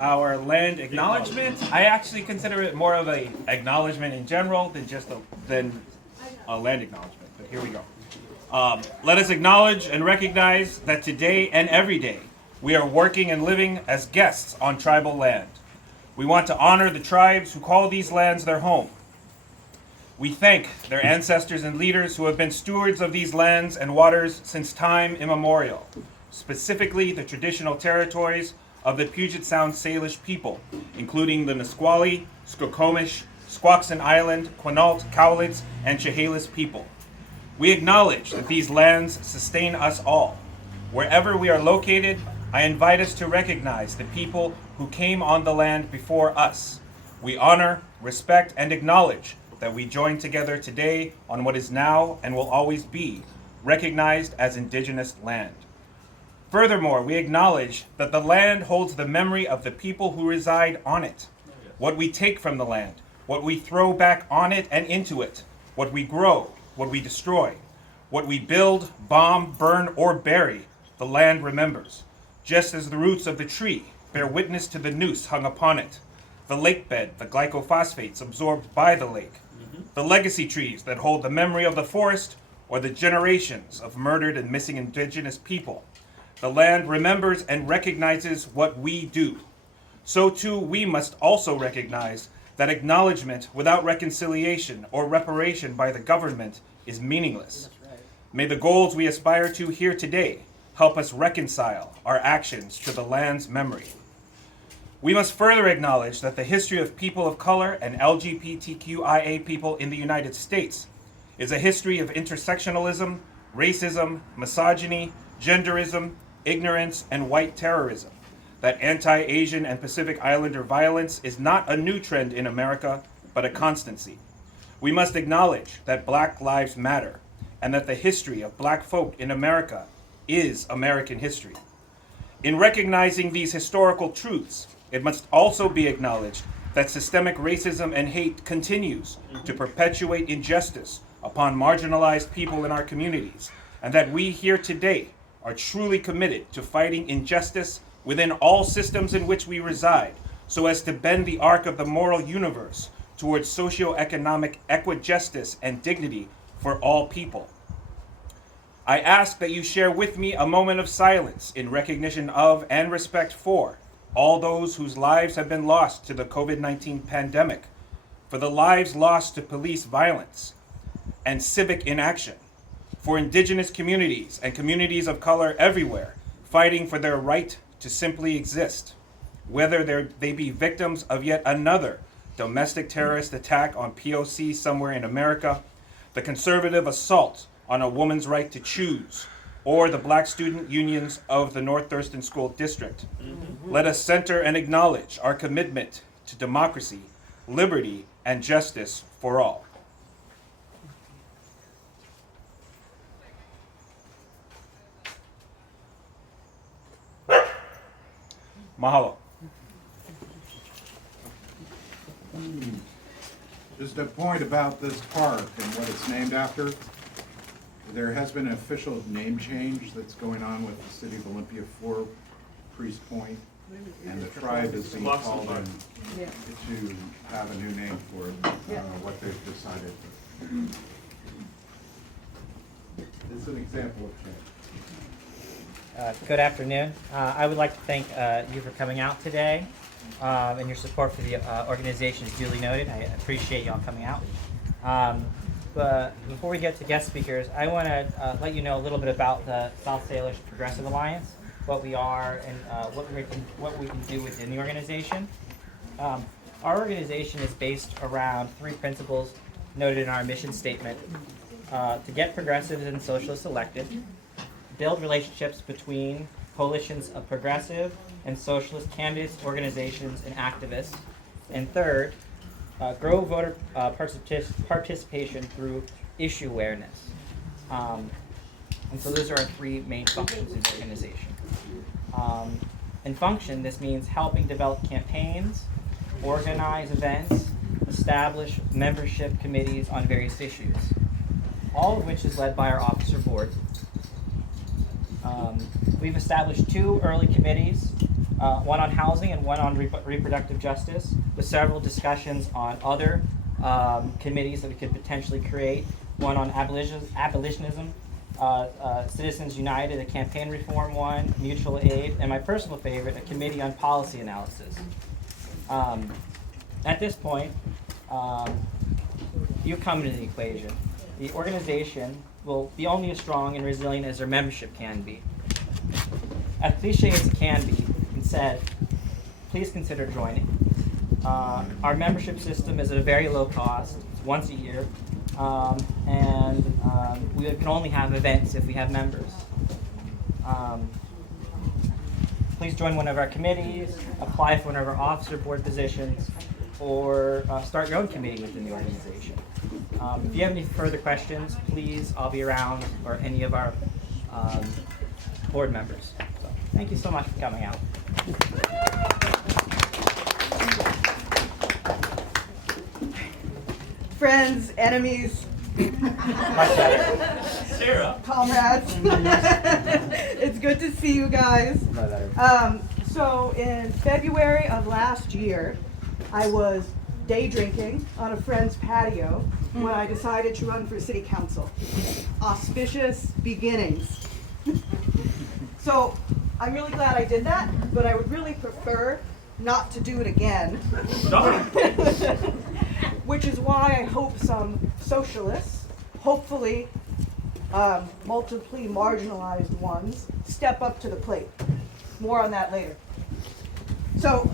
Our land acknowledgement, I actually consider it more of a acknowledgement in general than just a land acknowledgement, but here we go. Let us acknowledge and recognize that today and every day we are working and living as guests on tribal land. We want to honor the tribes who call these lands their home. We thank their ancestors and leaders who have been stewards of these lands and waters since time immemorial, specifically the traditional territories of the Puget Sound Salish people, including the Nisqually, Skokomish, Squaxin Island, Quinault, Cowlitz, and Chehalis people. We acknowledge that these lands sustain us all. Wherever we are located, I invite us to recognize the people who came on the land before us. We honor, respect, and acknowledge that we join together today on what is now and will always be recognized as Indigenous land. Furthermore, we acknowledge that the land holds the memory of the people who reside on it. What we take from the land, what we throw back on it and into it, what we grow, what we destroy, what we build, bomb, burn, or bury, the land remembers. Just as the roots of the tree bear witness to the noose hung upon it, the lake bed, the glycophosphates absorbed by the lake, the legacy trees that hold the memory of the forest or the generations of murdered and missing Indigenous people. The land remembers and recognizes what we do. So too, we must also recognize that acknowledgement without reconciliation or reparation by the government is meaningless. May the goals we aspire to here today help us reconcile our actions to the land's memory. We must further acknowledge that the history of people of color and LGBTQIA people in the United States is a history of intersectionalism, racism, misogyny, genderism, ignorance, and white terrorism. That anti-Asian and Pacific Islander violence is not a new trend in America, but a constancy. We must acknowledge that Black lives matter, and that the history of Black folk in America is American history. In recognizing these historical truths, it must also be acknowledged that systemic racism and hate continues to perpetuate injustice upon marginalized people in our communities, and that we here today are truly committed to fighting injustice within all systems in which we reside, so as to bend the arc of the moral universe towards socioeconomic equijustice and dignity for all people. I ask that you share with me a moment of silence in recognition of and respect for all those whose lives have been lost to the COVID-19 pandemic, for the lives lost to police violence and civic inaction, for Indigenous communities and communities of color everywhere fighting for their right to simply exist, whether they be victims of yet another domestic terrorist attack on POC somewhere in America, the conservative assault on a woman's right to choose, or the Black student unions of the North Thurston School District. Let us center and acknowledge our commitment to democracy, liberty, and justice for all. Mahalo. Just a point about this park and what it's named after. There has been an official name change that's going on with the city of Olympia for Priest Point, and the tribe is being called in to have a new name for it, what they've decided. It's an example of change. Good afternoon. I would like to thank you for coming out today and your support for the organization is duly noted. I appreciate y'all coming out. But before we get to guest speakers, I want to let you know a little bit about the South Salish Progressive Alliance, what we are, and what we can do within the organization. Our organization is based around three principles noted in our mission statement: to get progressives and socialists elected, build relationships between coalitions of progressive and socialist candidates, organizations, and activists, and third, grow voter participation through issue awareness. And so those are our three main functions in the organization. In function, this means helping develop campaigns, organize events, establish membership committees on various issues, all of which is led by our officer board. We've established two early committees one on housing and one on reproductive justice, with several discussions on other committees that we could potentially create. One on abolitionism, Citizens United, a campaign reform one, mutual aid, and my personal favorite, a committee on policy analysis. At this point, you come into the equation. The organization will be only as strong and resilient as their membership can be. As cliche as it can be, instead, please consider joining. Our membership system is at a very low cost. It's once a year. We can only have events if we have members. Please join one of our committees, apply for one of our officer board positions, or start your own committee within the organization. If you have any further questions, please, I'll be around, or any of our board members. So, thank you so much for coming out. Friends, enemies, Much better. Sarah. comrades. It's good to see you guys. Much better. So in February of last year, I was day drinking on a friend's patio when I decided to run for city council. Auspicious beginnings. So I'm really glad I did that, but I would really prefer not to do it again. Which is why I hope some socialists, hopefully multiply marginalized ones, step up to the plate. More on that later. So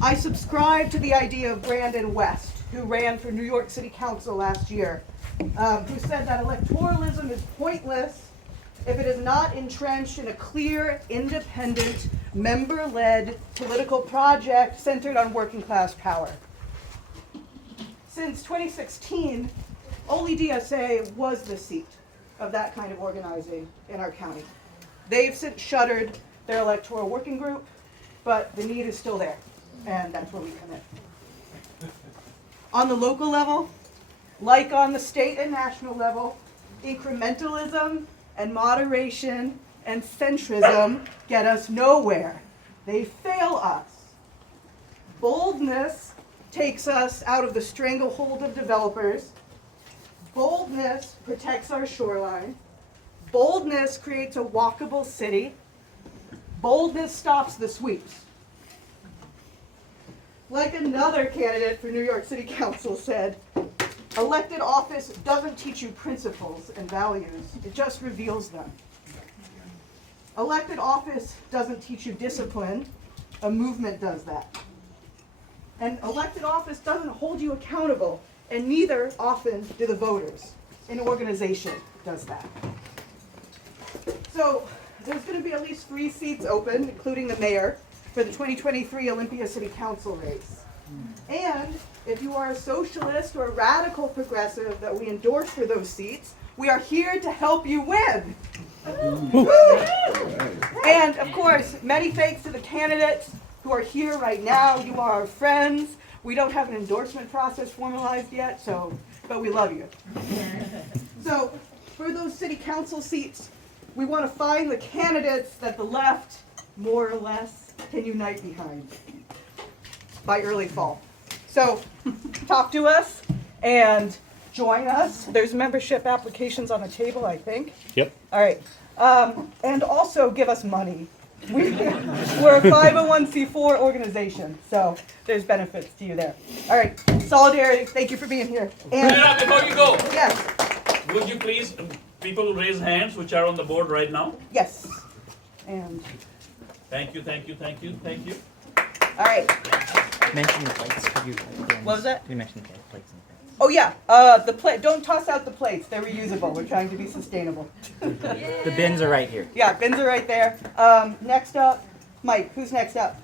I subscribe to the idea of Brandon West, who ran for New York City Council last year, who said that electoralism is pointless if it is not entrenched in a clear, independent, member-led political project centered on working class power. Since 2016, only DSA was the seat of that kind of organizing in our county. They've since shuttered their electoral working group, but the need is still there, and that's where we come in. On the local level, like on the state and national level, incrementalism and moderation and centrism get us nowhere. They fail us. Boldness takes us out of the stranglehold of developers. Boldness protects our shoreline. Boldness creates a walkable city. Boldness stops the sweeps. Like another candidate for New York City Council said, elected office doesn't teach you principles and values, it just reveals them. Elected office doesn't teach you discipline, a movement does that. And elected office doesn't hold you accountable, and neither often do the voters. An organization does that. So there's going to be at least 3 seats open, including the mayor, for the 2023 Olympia City Council race. And if you are a socialist or a radical progressive that we endorse for those seats, we are here to help you win. And of course, many thanks to the candidates who are here right now. You are our friends. We don't have an endorsement process formalized yet, but we love you. So for those city council seats, we want to find the candidates that the left, more or less, can unite behind by early fall. So talk to us and join us. There's membership applications on the table, I think. Yep. All right. And also give us money. We're a 501c4 organization, so there's benefits to you there. All right. Solidarity. Thank you for being here. And Before you go, yes. would you please, people who raise hands, which are on the board right now? Yes. And Thank you, thank you, thank you, thank you. all right. Mention the plates. Could you, What was that? You mentioned the plates and things. Oh yeah. The plate. Don't toss out the plates. They're reusable. We're trying to be sustainable. The bins are right here. Yeah, bins are right there. Next up, Mike. Who's next up?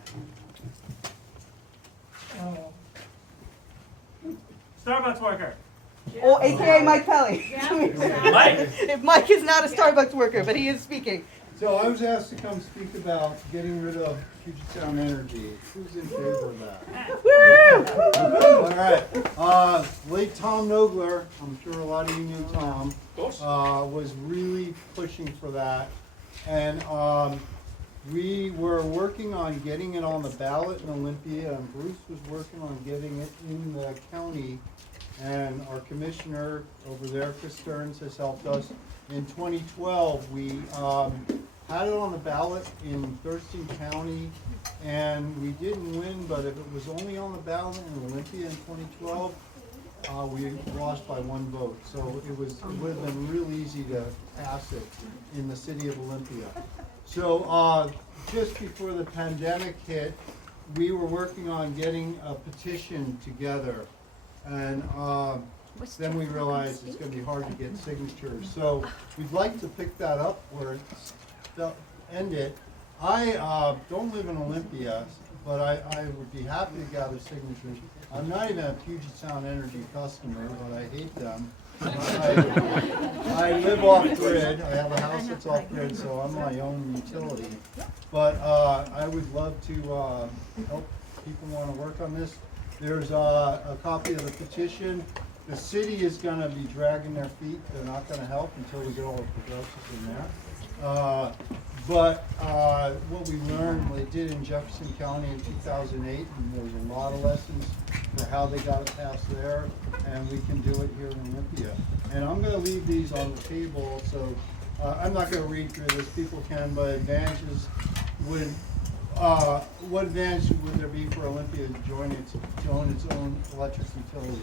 Starbucks worker. Oh, AKA Mike Pelly. Mike, Mike is not a Starbucks worker, but he is speaking. So I was asked to come speak about getting rid of Puget Sound Energy. Who's in favor of that? Woo! All right. Late Tom Nogler, I'm sure a lot of you knew Tom, course. was really pushing for that. And We were working on getting it on the ballot in Olympia, and Bruce was working on getting it in the county. And our commissioner over there, Chris Stearns, has helped us. In 2012, we had it on the ballot in Thurston County, and we didn't win, but if it was only on the ballot in Olympia in 2012, we lost by 1 vote. So it would have been real easy to pass it in the city of Olympia. So just before the pandemic hit, we were working on getting a petition together. And then we realized it's going to be hard to get signatures. So we'd like to pick that up where it's ended. I don't live in Olympia, but I would be happy to gather signatures. I'm not even a Puget Sound Energy customer, but I hate them. I live off grid. I have a house that's off grid, so I'm my own utility. But I would love to help people want to work on this. There's a copy of the petition. The city is going to be dragging their feet. They're not going to help until we get all the progressives in there. But what we learned, they did in Jefferson County in 2008, and there was a lot of lessons for how they got it passed there, and we can do it here in Olympia. And I'm going to leave these on the table, so I'm not going to read through this. People can, but advantages would. What advantage would there be for Olympia to own its own electric utility?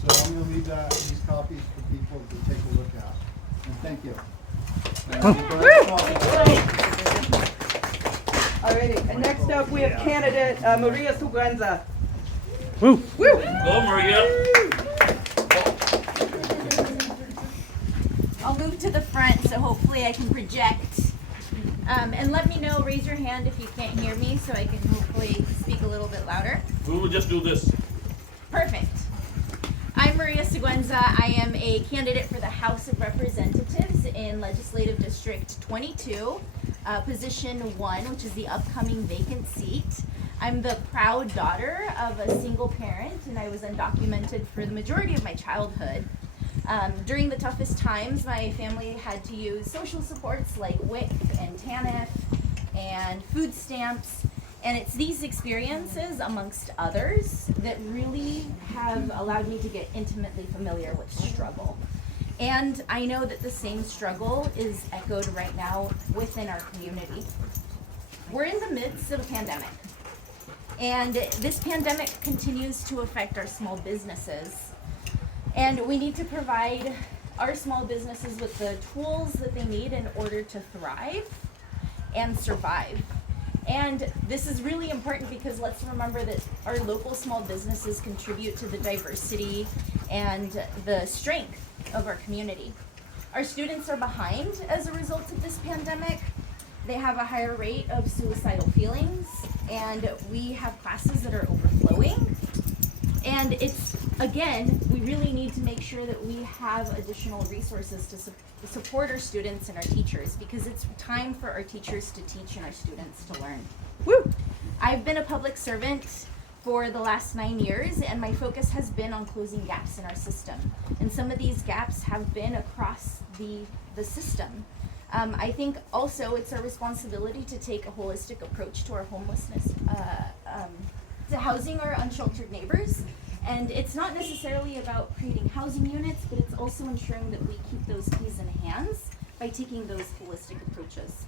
So I'm going to leave these copies for people to take a look at. And thank you. Alrighty, and next up we have candidate Maria Suganza. Go, Maria. I'll move to the front so hopefully I can project. And let me know, raise your hand if you can't hear me so I can hopefully speak a little bit louder. We will just do this. Perfect. I'm Maria Seguenza. I am a candidate for the House of Representatives in Legislative District 22, Position 1, which is the upcoming vacant seat. I'm the proud daughter of a single parent, and I was undocumented for the majority of my childhood. During the toughest times, my family had to use social supports like WIC and TANF and food stamps. And it's these experiences, amongst others, that really have allowed me to get intimately familiar with struggle. And I know that the same struggle is echoed right now within our community. We're in the midst of a pandemic. And this pandemic continues to affect our small businesses. And we need to provide our small businesses with the tools that they need in order to thrive and survive. And this is really important because let's remember that our local small businesses contribute to the diversity and the strength of our community. Our students are behind as a result of this pandemic. They have a higher rate of suicidal feelings, and we have classes that are overflowing. And it's, again, we really need to make sure that we have additional resources to support our students and our teachers, because it's time for our teachers to teach and our students to learn. Woo! I've been a public servant for the last 9 years, and my focus has been on closing gaps in our system. And some of these gaps have been across the system. I think also it's our responsibility to take a holistic approach to our homelessness, to housing our unsheltered neighbors. And it's not necessarily about creating housing units, but it's also ensuring that we keep those keys in hands by taking those holistic approaches.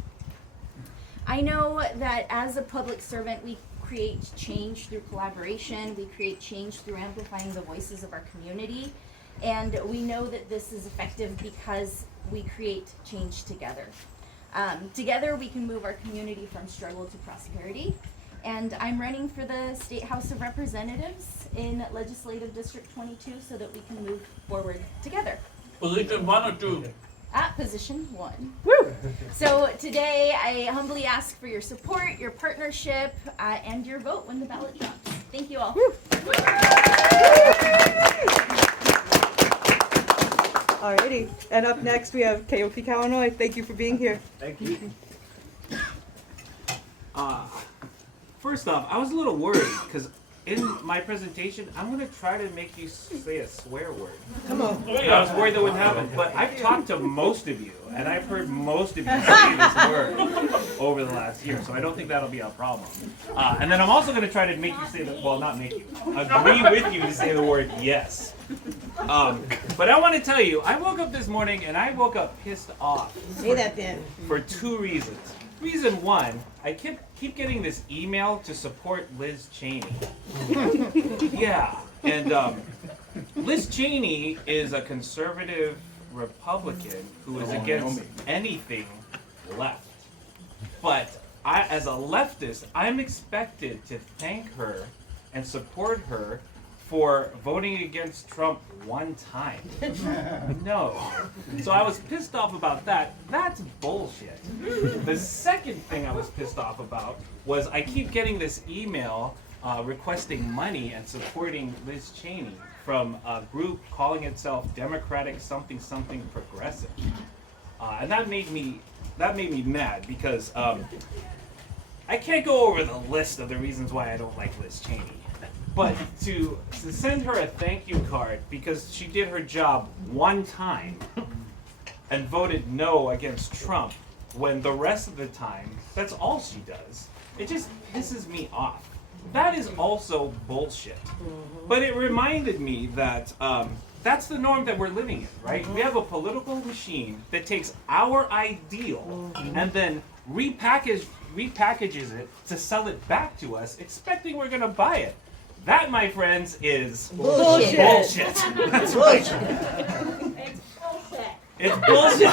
I know that as a public servant, we create change through collaboration, we create change through amplifying the voices of our community, and we know that this is effective because we create change together. Together we can move our community from struggle to prosperity. And I'm running for the State House of Representatives in Legislative District 22 so that we can move forward together. Position 1 or 2? At position 1. Woo! So today I humbly ask for your support, your partnership, and your vote when the ballot drops. Thank you all. Alrighty, and up next we have Keoki Kawanoi. Thank you for being here. Thank you. First off, I was a little worried because in my presentation, I'm gonna try to make you say a swear word. Come on. Oh, I was yeah. worried that wouldn't happen, but I've talked to most of you, and I've heard most of you say this word over the last year, so I don't think that'll be a problem. And then I'm also gonna try to make you say that, well, not make you, agree with you to say the word yes. But I want to tell you, I woke up this morning and I woke up pissed off. Say that then. For 2 reasons. Reason 1, I keep getting this email to support Liz Cheney. Yeah, and Liz Cheney is a conservative Republican who is against anything left. But as a leftist, I'm expected to thank her and support her for voting against Trump one time. No. So I was pissed off about that. That's bullshit. The second thing I was pissed off about was I keep getting this email requesting money and supporting Liz Cheney from a group calling itself Democratic something something progressive. And that made me mad because I can't go over the list of the reasons why I don't like Liz Cheney. But to send her a thank you card because she did her job one time and voted no against Trump when the rest of the time, that's all she does, it just pisses me off. That is also bullshit. But it reminded me that that's the norm that we're living in, right? We have a political machine that takes our ideal and then repackages it to sell it back to us, expecting we're gonna buy it. That, my friends, is Bullshit. bullshit. That's right. It's bullshit.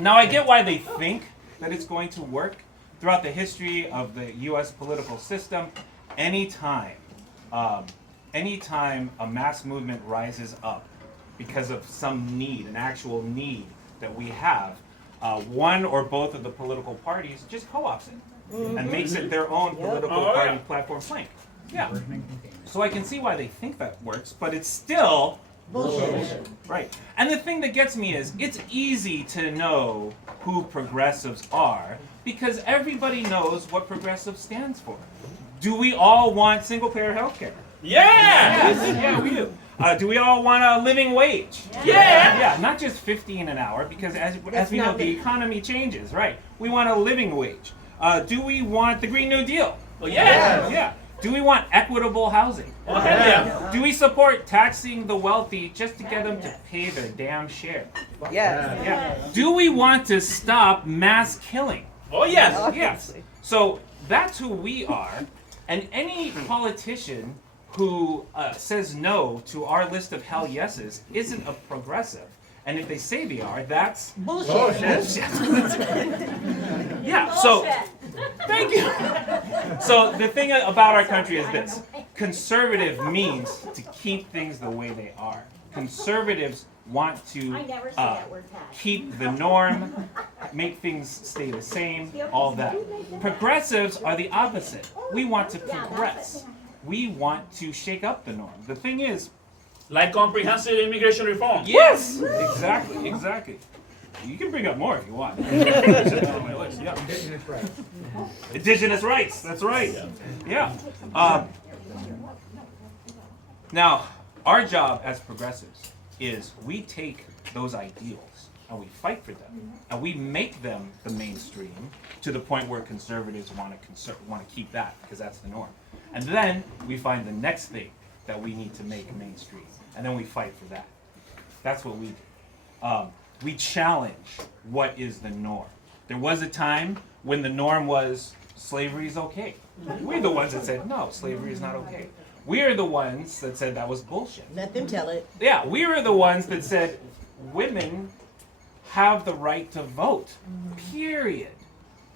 Now I get why they think that it's going to work. Throughout the history of the U.S. political system, anytime a mass movement rises up because of some need, an actual need that we have, one or both of the political parties just co-ops it. And makes it their own political party platform plank. Yeah. So I can see why they think that works, but it's still bullshit. Right. And the thing that gets me is it's easy to know who progressives are because everybody knows what progressive stands for. Do we all want single payer health care? Yeah! Yes, yeah, we do. Do we all want a living wage? Yeah! Yeah, not just 15 an hour because as we know, the economy changes, right? We want a living wage. Do we want the Green New Deal? Oh, yeah! Yeah. Do we want equitable housing? Oh, hell yeah! Do we support taxing the wealthy just to get them to pay their damn share? Yeah. Yeah. Do we want to stop mass killing? Oh, yes! Yes. So that's who we are. And any politician who says no to our list of hell yeses isn't a progressive. And if they say they are, that's Bullshit. yeah, so thank you. So the thing about our country is this. Conservative means to keep things the way they are. Conservatives want to keep the norm, make things stay the same, all that. Progressives are the opposite. We want to progress. We want to shake up the norm. The thing is, Like comprehensive immigration reform. yes, exactly. You can bring up more if you want. Yeah. Indigenous rights, that's right. Yeah. Now, our job as progressives is we take those ideals and we fight for them and we make them the mainstream to the point where conservatives want to keep that because that's the norm. And then we find the next thing that we need to make mainstream, and then we fight for that. That's what we do. We challenge what is the norm. There was a time when the norm was slavery is okay. We're the ones that said, no, slavery is not okay. We are the ones that said that was bullshit. Let them tell it. Yeah, we were the ones that said women have the right to vote, period.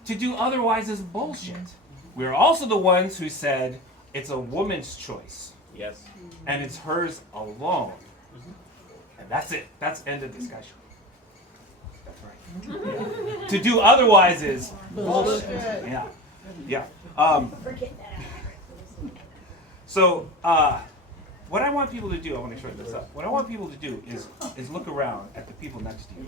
To do otherwise is bullshit. We're also the ones who said it's a woman's choice. Yes. And it's hers alone. And that's it. That's end of discussion. That's right. To do otherwise is bullshit. Yeah. Yeah. So, what I want people to do, I want to short this up. What I want people to do is look around at the people next to you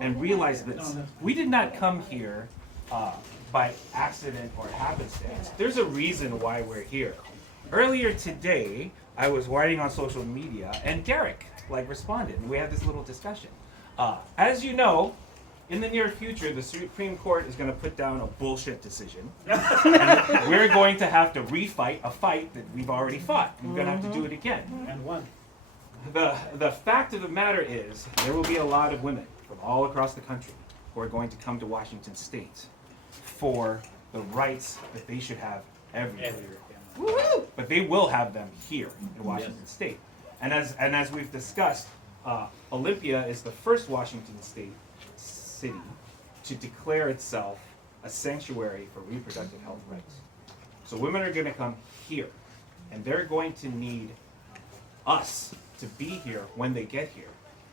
and realize this. We did not come here by accident or happenstance. There's a reason why we're here. Earlier today, I was writing on social media, and Derek responded, and we had this little discussion. As you know, in the near future, the Supreme Court is going to put down a bullshit decision, and we're going to have to refight a fight that we've already fought. We're going to have to do it again. And one. The fact of the matter is, there will be a lot of women from all across the country who are going to come to Washington State for the rights that they should have everywhere. Woo-hoo! But they will have them here in Washington State. And as we've discussed, Olympia is the first Washington State city to declare itself a sanctuary for reproductive health rights. So women are going to come here, and they're going to need us to be here when they get here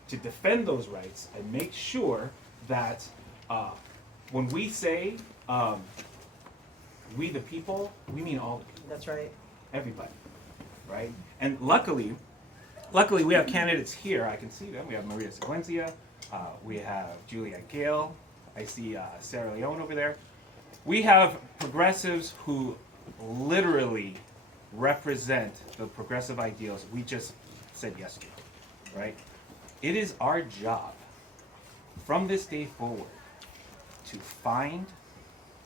to defend those rights and make sure that when we say we the people, we mean all the people. That's right. Everybody, right? And luckily we have candidates here. I can see them. We have Maria Seguenzia, we have Juliette Gale, I see Sarah Leone over there. We have progressives who literally represent the progressive ideals we just said yes to, right? It is our job from this day forward to find,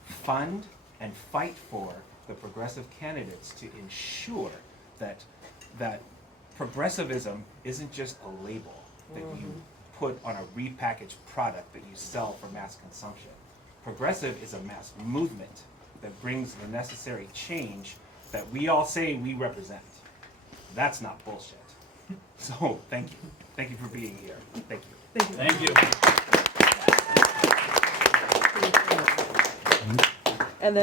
fund, and fight for the progressive candidates to ensure that progressivism isn't just a label that you put on a repackaged product that you sell for mass consumption. Progressive is a mass movement that brings the necessary change that we all say we represent. That's not bullshit. So thank you. Thank you for being here. Thank you. Thank you. And then